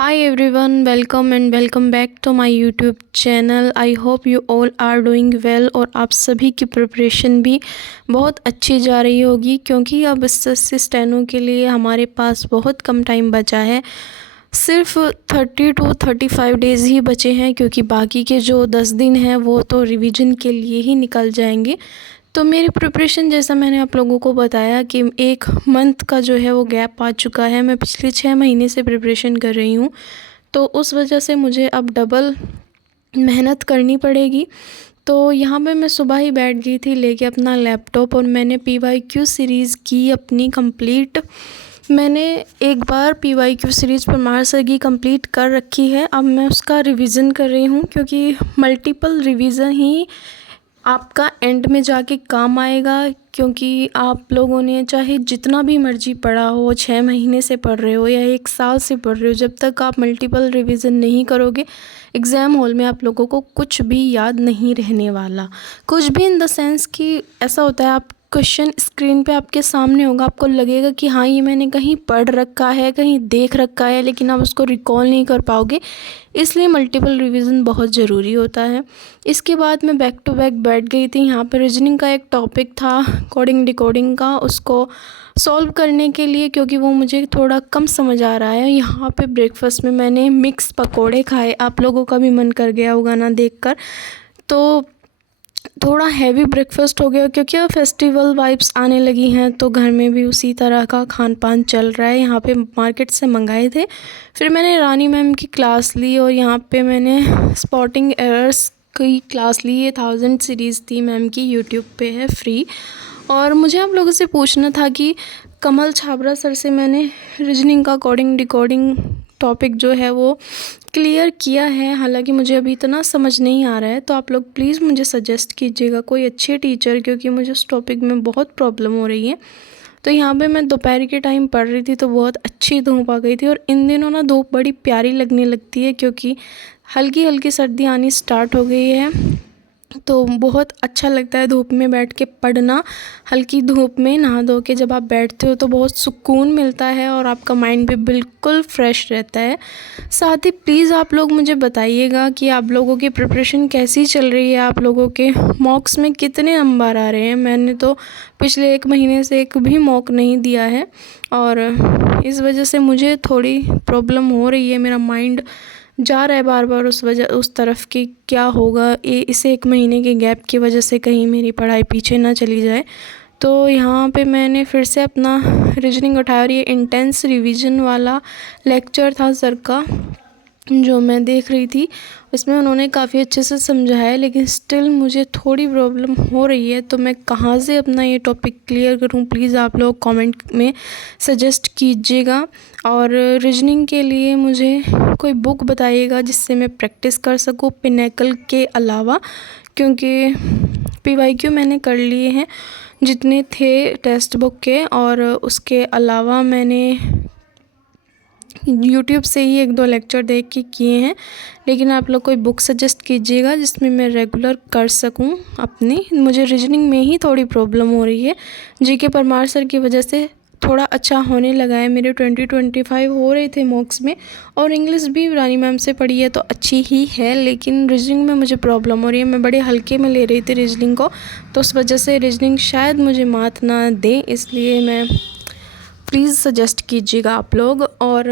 Hi everyone, welcome and welcome back to my YouTube channel. I hope you all are doing well और आप सभी की preparation भी बहुत अच्छी जा रही होगी, क्योंकि अब एसएससी स्टेनो के लिए हमारे पास बहुत कम टाइम बचा है। सिर्फ 30 to 35 डेज़ ही बचे हैं, क्योंकि बाकी के जो 10 दिन हैं वो तो रिवीजन के लिए ही निकल जाएंगे। तो मेरी प्रिपरेशन, जैसा मैंने आप लोगों को बताया कि 1 मंथ का जो है वो गैप आ चुका है। मैं पिछले 6 महीने से प्रिपरेशन कर रही हूँ, तो उस वजह से मुझे अब डबल मेहनत करनी पड़ेगी। तो यहाँ पे मैं सुबह ही बैठ गई थी लेके अपना लैपटॉप, और मैंने PYQ सीरीज़ की अपनी कंप्लीट। मैंने एक बार PYQ सीरीज़ परमार सर की कंप्लीट कर रखी है। अब मैं उसका रिवीजन कर रही हूँ, क्योंकि मल्टीपल रिवीजन ही आपका एंड में जाके काम आएगा। क्योंकि आप लोगों ने चाहे जितना भी मर्जी पढ़ा हो, 6 महीने से पढ़ रहे हो या 1 साल से पढ़ रहे हो, जब तक आप मल्टीपल रिवीजन नहीं करोगे, एग्ज़ाम हॉल में आप लोगों को कुछ भी याद नहीं रहने वाला। कुछ भी इन द सेंस कि ऐसा होता है, आप क्वेश्चन स्क्रीन पे आपके सामने होगा, आपको लगेगा कि हाँ ये मैंने कहीं पढ़ रखा है, कहीं देख रखा है, लेकिन आप उसको रिकॉल नहीं कर पाओगे। इसलिए मल्टीपल रिवीजन बहुत ज़रूरी होता है। इसके बाद मैं बैक टू बैक बैठ गई थी। यहाँ पर रीजनिंग का एक टॉपिक था कोडिंग डिकोडिंग का, उसको सॉल्व करने के लिए, क्योंकि वो मुझे थोड़ा कम समझ आ रहा है। यहाँ पे ब्रेकफास्ट में मैंने मिक्स पकोड़े खाए, आप लोगों का भी मन कर गया होगा ना देखकर। तो थोड़ा हैवी ब्रेकफास्ट हो गया, क्योंकि अब फेस्टिवल वाइब्स आने लगी हैं, तो घर में भी उसी तरह का खान पान चल रहा है। यहाँ पे मार्केट से मंगाए थे। फिर मैंने रानी मैम की क्लास ली, और यहाँ पे मैंने स्पॉटिंग एरर्स की क्लास ली। ये 1000 सीरीज़ थी मैम की, यूट्यूब पे है फ्री। और मुझे आप लोगों से पूछना था कि कमल छाबरा सर से मैंने रीजनिंग का कोडिंग डिकोडिंग टॉपिक जो है वो क्लियर किया है। हालांकि मुझे अभी इतना समझ नहीं आ रहा है, तो आप लोग प्लीज़ मुझे सजेस्ट कीजिएगा कोई अच्छे टीचर, क्योंकि मुझे उस टॉपिक में बहुत प्रॉब्लम हो रही है। तो यहाँ पे मैं दोपहर के टाइम पढ़ रही थी, तो बहुत अच्छी धूप आ गई थी। और इन दिनों ना धूप बड़ी प्यारी लगने लगती है, क्योंकि हल्की हल्की सर्दी आनी स्टार्ट हो गई है, तो बहुत अच्छा लगता है धूप में बैठ के पढ़ना। हल्की धूप में नहा धो के जब आप बैठते हो तो बहुत सुकून मिलता है, और आपका माइंड भी बिल्कुल फ्रेश रहता है। साथ ही प्लीज़ आप लोग मुझे बताइएगा कि आप लोगों की प्रिपरेशन कैसी चल रही है, आप लोगों के मॉक्स में कितने नंबर आ रहे हैं। मैंने तो पिछले 1 महीने से एक भी मॉक नहीं दिया है, और इस वजह से मुझे थोड़ी प्रॉब्लम हो रही है। मेरा माइंड जा रहा है बार बार उस तरफ कि क्या होगा, इस 1 महीने के गैप की वजह से कहीं मेरी पढ़ाई पीछे ना चली जाए। तो यहाँ पे मैंने फिर से अपना रीजनिंग उठाया, और ये इंटेंस रिवीजन वाला लेक्चर था सर का जो मैं देख रही थी। इसमें उन्होंने काफ़ी अच्छे से समझाया है, लेकिन स्टिल मुझे थोड़ी प्रॉब्लम हो रही है। तो मैं कहाँ से अपना ये टॉपिक क्लियर करूँ, प्लीज़ आप लोग कमेंट में सजेस्ट कीजिएगा। और रीजनिंग के लिए मुझे कोई बुक बताइएगा जिससे मैं प्रैक्टिस कर सकूँ पिनेकल के अलावा, क्योंकि PYQ मैंने कर लिए हैं जितने थे टेक्स्ट बुक के, और उसके अलावा मैंने यूट्यूब से ही 1-2 लेक्चर देख के किए हैं। लेकिन आप लोग कोई बुक सजेस्ट कीजिएगा जिसमें मैं रेगुलर कर सकूं अपनी। मुझे रीजनिंग में ही थोड़ी प्रॉब्लम हो रही है, GK परमार सर की वजह से थोड़ा अच्छा होने लगा है। मेरे 20-25 हो रहे थे मॉक्स में, और इंग्लिश भी रानी मैम से पढ़ी है तो अच्छी ही है, लेकिन रीजनिंग में मुझे प्रॉब्लम हो रही है। मैं बड़े हल्के में ले रही थी रीजनिंग को, तो उस वजह से रीजनिंग शायद मुझे मात ना दे, इसलिए मैं प्लीज़ सजेस्ट कीजिएगा आप लोग। और